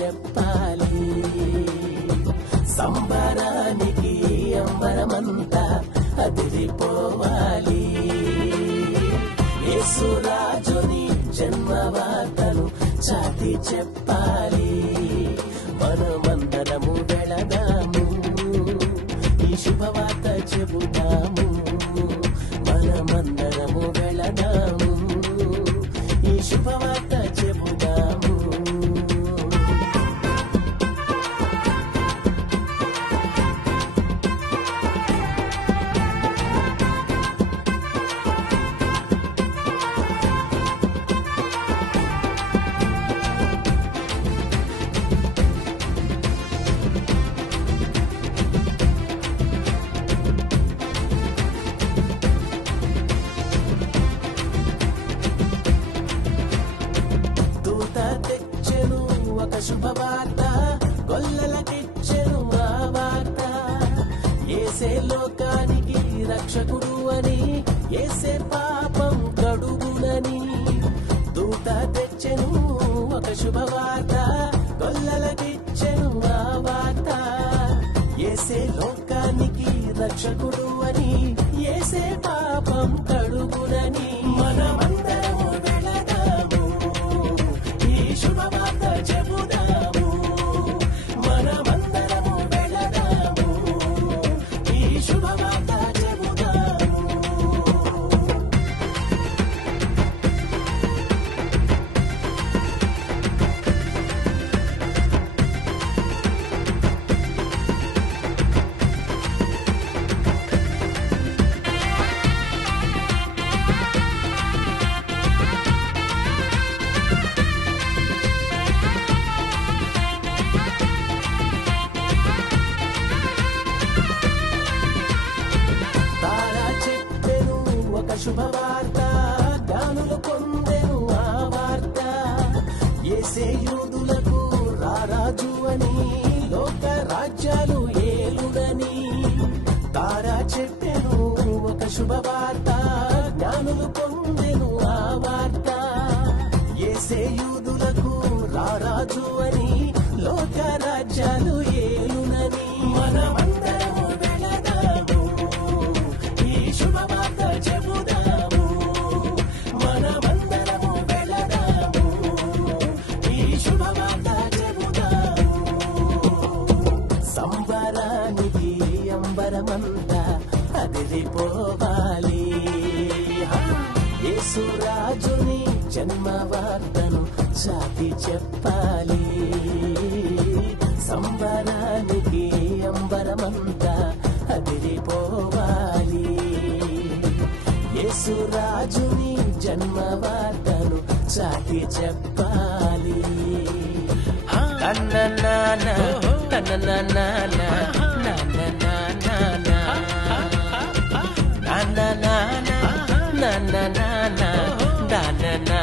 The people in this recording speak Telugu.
చెప్పాలి. సంబరానికి అంబరమంతా అదిరిపోవాలి. యేసురాజుని జన్మవార్తను చాటి చెప్పాలి. మనమందరము వెళదాము, ఈ శుభవార్త చెబుతాము. మనమందరము వెళదాము, ఈ శుభవార్త చెబుతాము. శుభవార్త గొల్లలకిచ్చెను ఆ వార్త. యేసే లోకానికి రక్షకుడు అని, యేసే పాపం కడుగునని. దూత తెచ్చెను ఒక శుభవార్త, గొల్లలకిచ్చెను ఆ వార్త. యేసే లోకానికి రక్షకుడు అని, యేసే పాపం కడుగునని. మనమందరము వెళదాము, ఈ శుభవార్త చెబుదాము. మనమందరము వెళదాము, ఈ శుభవార్త చెబుదాము. శుభవార్త జ్ఞానులు పొందెను ఆ వార్త. యేసే యూదులకు రారాజు అని, లోక రాజ్యాలు ఏలునని. తారా చెప్పెను ఒక శుభవార్త, జ్ఞానులు పొందెను ఆ వార్త. యేసే యూదులకు రారాజు అని, లోక రాజ్యాలు ఏలునని. మనమందరము వెళదాము, ఈ శుభవార్త చెబుదాము. మనమందరము వెళదాము, ఈ శుభవార్త చెబుదాము. సంబరానికి అంబరమంతా అదిరిపోవాలి. యేసురాజుని జన్మవార్తను చాటి చెప్పాలి. సంబరానికి అంబరమంతా అదిరిపోవాలి. యేసురాజుని జన్మవార్తను చాటి చెప్పాలి. తన్ననాన తన్ననాన నాన్ననాన నాన్ననాన నాన్ననాన దాననా